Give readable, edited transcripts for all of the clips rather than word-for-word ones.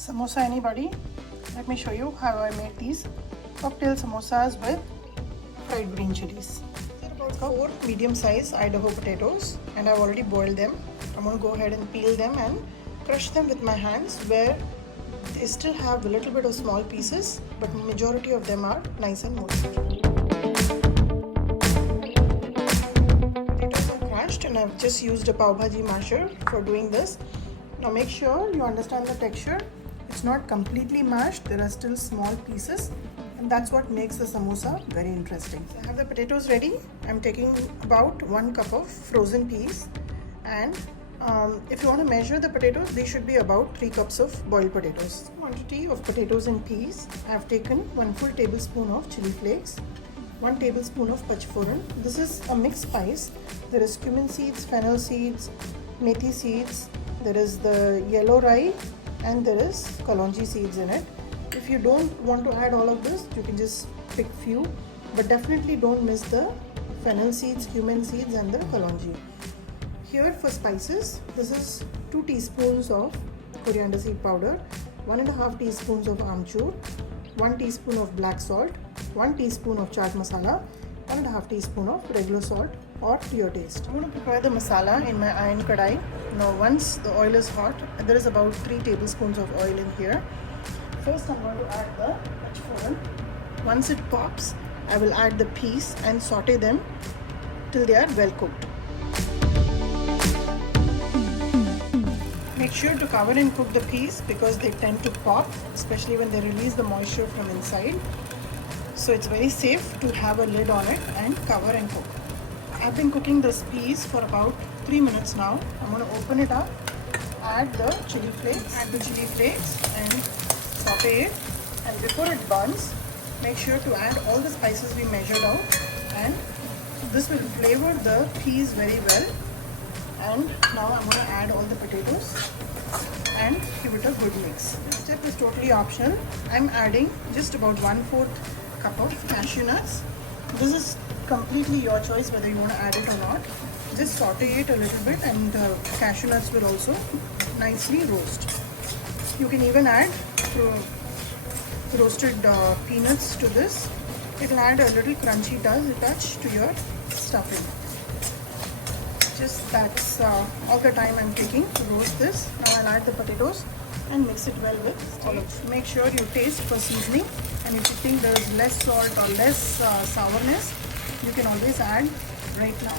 Samosa anybody? Let me show you how I made these cocktail samosas with fried green chilies. About 4 medium-sized Idaho potatoes, and I've already boiled them. I'm going to go ahead and peel them and crush them with my hands, where they still have a little bit of small pieces, but majority of them are nice and moist. Potatoes are crushed, and I've just used a pav bhaji masher for doing this. Now make sure you understand the texture. It's not completely mashed, there are still small pieces, and that's what makes the samosa very interesting. So I have the potatoes ready. I'm taking about 1 cup of frozen peas, and if you want to measure the potatoes, they should be about 3 cups of boiled potatoes. Quantity of potatoes and peas, I have taken 1 full tablespoon of chili flakes, 1 tablespoon of Panchforan. This is a mixed spice. There is cumin seeds, fennel seeds, Methi seeds, there is the yellow rye, and there is kalongee seeds in it. If you don't want to add all of this, you can just pick few, but definitely don't miss the fennel seeds, cumin seeds, and the kalongee. Here for spices, this is 2 teaspoons of coriander seed powder, 1.5 teaspoons of Aamchur, 1 teaspoon of black salt, 1 teaspoon of chaat masala, 1.5 teaspoon of regular salt or to your taste. I'm going to prepare the masala in my iron kadai. Now once the oil is hot, there is about 3 tablespoons of oil in here. First I'm going to add the Panchforan. Once it pops, I will add the peas and saute them till they are well cooked. Make sure to cover and cook the peas because they tend to pop, especially when they release the moisture from inside. So it's very safe to have a lid on it and cover and cook. I've been cooking this peas for about 3 minutes now. I'm going to open it up, add the chili flakes and saute it. And before it burns, make sure to add all the spices we measured out, and this will flavor the peas very well. And now I'm going to add all the potatoes and give it a good mix. This step is totally optional. I'm adding just about 1/4 cup of cashew nuts. This is completely your choice whether you want to add it or not. Just saute it a little bit, and the cashew nuts will also nicely roast. You can even add roasted peanuts to this. It will add a little crunchy touch to your stuffing. Just that's all the time I'm taking to roast this. Now I'll add the potatoes and mix it well with olives. Make sure you taste for seasoning, and if you think there is less salt or less sourness, you can always add right now.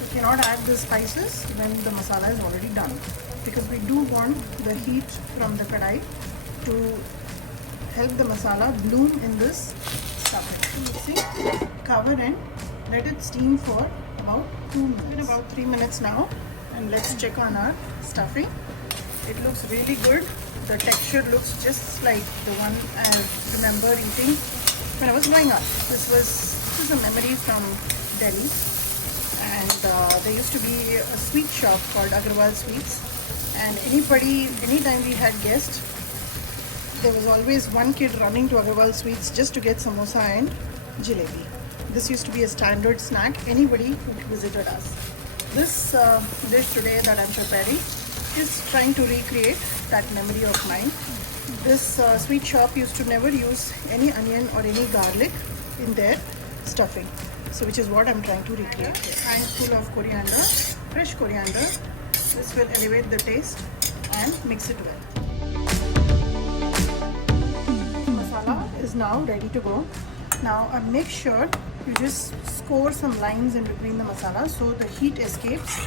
You cannot add the spices when the masala is already done, because we do want the heat from the kadai to help the masala bloom in this stuffing. See, cover and let it steam for about 2 minutes. It's been about 3 minutes now, and let's check on our stuffing. It looks really good. The texture looks just like the one I remember eating when I was growing up. This is a memory from Delhi, and there used to be a sweet shop called Agarwal Sweets, and anytime we had guests, there was always one kid running to Agarwal Sweets just to get samosa and jalebi. This used to be a standard snack anybody who visited us. This dish today that I'm preparing is trying to recreate that memory of mine. This sweet shop used to never use any onion or any garlic in their stuffing, so which is what I'm trying to recreate. Handful of coriander, fresh coriander. This will elevate the taste, and mix it well. Masala is now ready to go. Now make sure you just score some lines in between the masala so the heat escapes,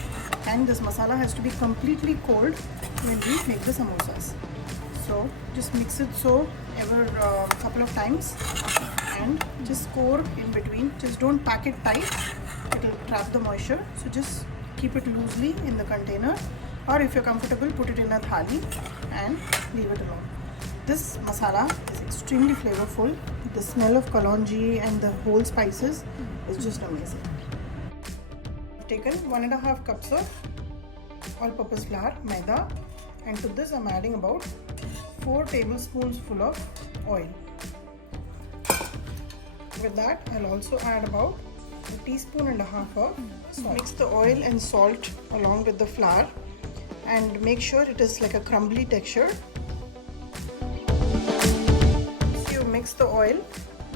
and this masala has to be completely cold when we make the samosas. So just mix it so ever a couple of times, and just score in between. Just don't pack it tight, it will trap the moisture. So just keep it loosely in the container, or if you're comfortable, put it in a thali and leave it alone. This masala is extremely flavorful. The smell of kalongee and the whole spices is just amazing. I've taken 1.5 cups of all-purpose flour, maida, and to this I'm adding about 4 tablespoons full of oil. With that, I'll also add about 1.5 teaspoons of salt. Mix the oil and salt along with the flour, and make sure it is like a crumbly texture. mix the oil,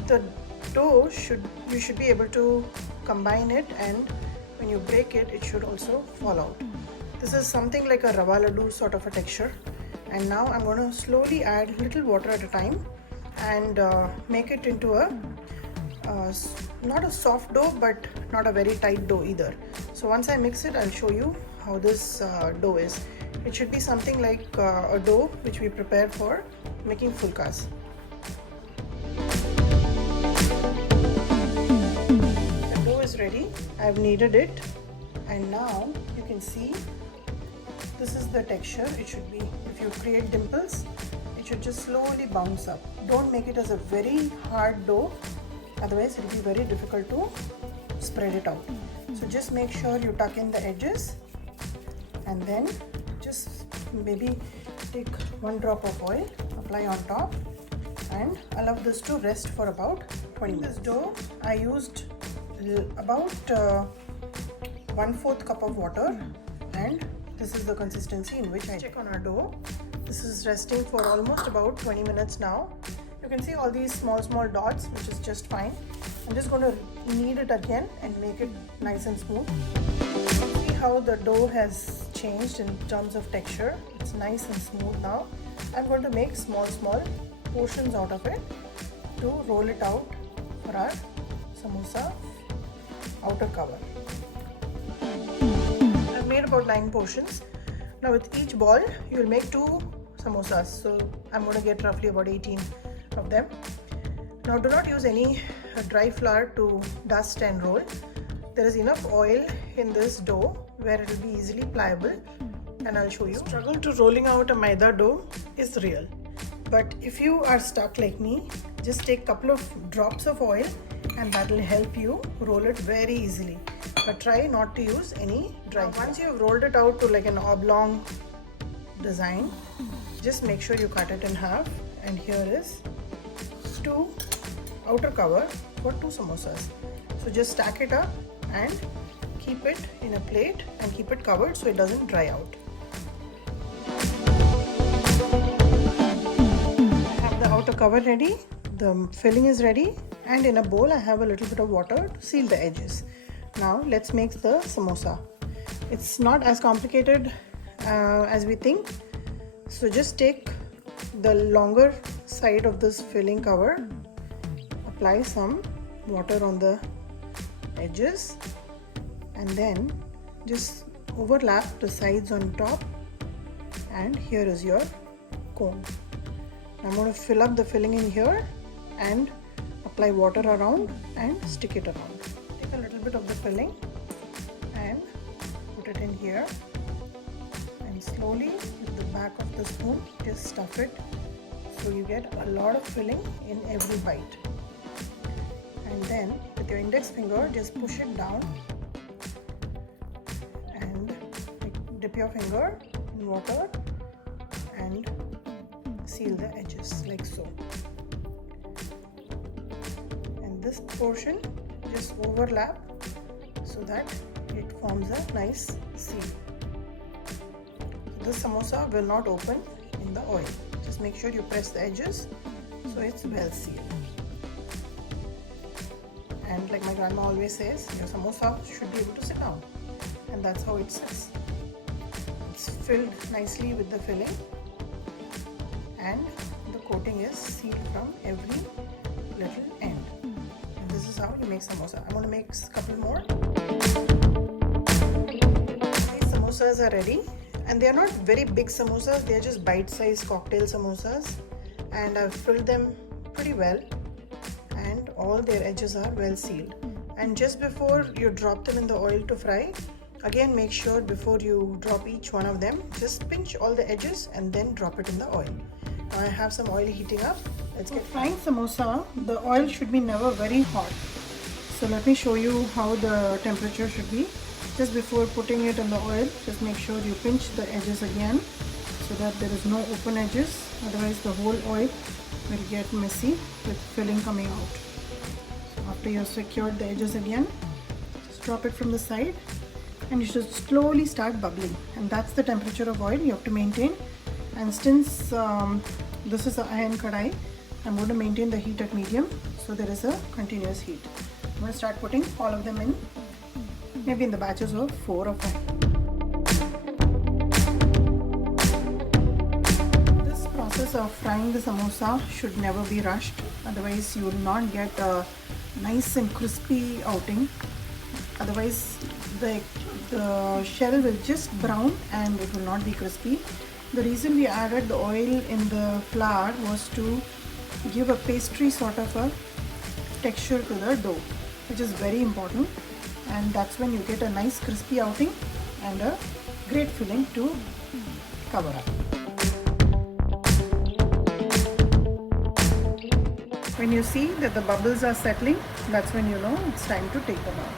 the dough you should be able to combine it, and when you break it, it should also fall out. This is something like a rava laddu sort of a texture. And now I'm going to slowly add little water at a time and make it into a not a soft dough but not a very tight dough either. So once I mix it, I'll show you how this dough is. It should be something like a dough which we prepare for making fulkas. The dough is ready. I've kneaded it, and now you can see this is the texture it should be. If you create dimples, it should just slowly bounce up. Don't make it as a very hard dough, otherwise it will be very difficult to spread it out. So just make sure you tuck in the edges, and then just maybe take 1 drop of oil, apply on top, and allow this to rest for about 20 minutes. This dough, I used about 1/4 cup of water, and this is the consistency in which I check on our dough. This is resting for almost about 20 minutes now. You can see all these small dots, which is just fine. I'm just going to knead it again and make it nice and smooth. See how the dough has changed in terms of texture. It's nice and smooth now. I'm going to make small portions out of it to roll it out for our samosa outer cover. I've made about 9 portions. Now with each ball you will make 2 samosas, so I'm going to get roughly about 18 of them. Now do not use any dry flour to dust and roll. There is enough oil in this dough where it will be easily pliable, and I'll show you. The struggle to rolling out a maida dough is real, but if you are stuck like me, just take a couple of drops of oil and that will help you roll it very easily. But try not to use any dry flour. Once you've rolled it out to like an oblong design, just make sure you cut it in half, and here is 2 outer cover for 2 samosas. So just stack it up and keep it in a plate and keep it covered so it doesn't dry out. I have the outer cover ready, the filling is ready, and in a bowl I have a little bit of water to seal the edges. Now let's make the samosa. It's not as complicated as we think. So just take the longer side of this filling cover, apply some water on the edges, and then just overlap the sides on top, and here is your cone. I'm going to fill up the filling in here and apply water around and stick it around. Take a little bit of the filling and put it in here, and slowly with the back of the spoon just stuff it so you get a lot of filling in every bite. And then with your index finger just push it down and dip your finger in water and seal the edges like so. And this portion just overlap so that it forms a nice seal. This samosa will not open in the oil. Just make sure you press the edges so it's well sealed. And like my grandma always says, your samosa should be able to sit down, and that's how it sits. It's filled nicely with the filling, and the coating is sealed from every little end. And this is how you make samosa. I'm going to make a couple more. These samosas are ready, and they are not very big samosas. They are just bite-sized cocktail samosas, and I've filled them pretty well, and all their edges are well sealed. And just before you drop them in the oil to fry, again make sure before you drop each one of them, just pinch all the edges and then drop it in the oil. Now I have some oil heating up. Let's get frying samosa. The oil should be never very hot. So let me show you how the temperature should be. Just before putting it in the oil, just make sure you pinch the edges again so that there is no open edges. Otherwise the whole oil will get messy with filling coming out. So after you have secured the edges again, just drop it from the side, and you should slowly start bubbling, and that's the temperature of oil you have to maintain. And since this is an iron kadai, I'm going to maintain the heat at medium so there is a continuous heat. I'm going to start putting all of them in, maybe in the batches of 4 or 5. This process of frying the samosa should never be rushed, otherwise you will not get a nice and crispy outing. Otherwise the shell will just brown and it will not be crispy. The reason we added the oil in the flour was to give a pastry sort of a texture to the dough, which is very important, and that's when you get a nice crispy outing and a great filling to cover up. When you see that the bubbles are settling, that's when you know it's time to take them out.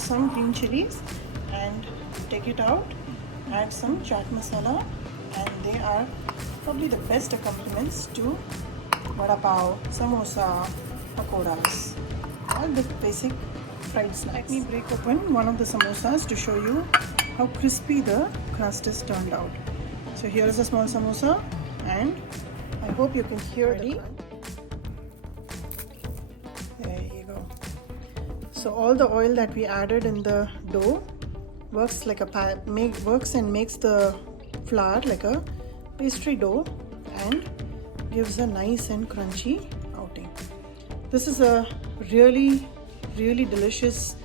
Some green chilies and take it out, add some chaat masala, and they are probably the best accompaniments to vada pav, samosa, pakoras, all the basic fried snacks. Let me break open one of the samosas to show you how crispy the crust is turned out. So here is a small samosa, and I hope you can hear the crunch. There you go. So all the oil that we added in the dough works like and makes the flour like a pastry dough and gives a nice and crunchy outing. This is a really delicious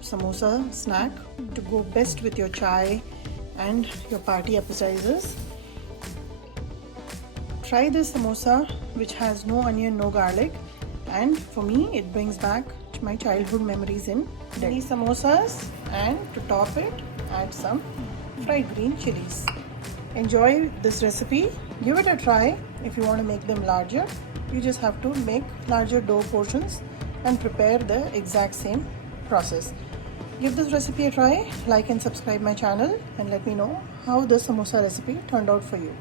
samosa snack to go best with your chai and your party appetizers. Try this samosa which has no onion, no garlic, and for me it brings back my childhood memories in Delhi. Samosas, and to top it add some fried green chilies. Enjoy this recipe. Give it a try. If you want to make them larger, you just have to make larger dough portions and prepare the exact same process. Give this recipe a try, like and subscribe my channel, and let me know how the samosa recipe turned out for you.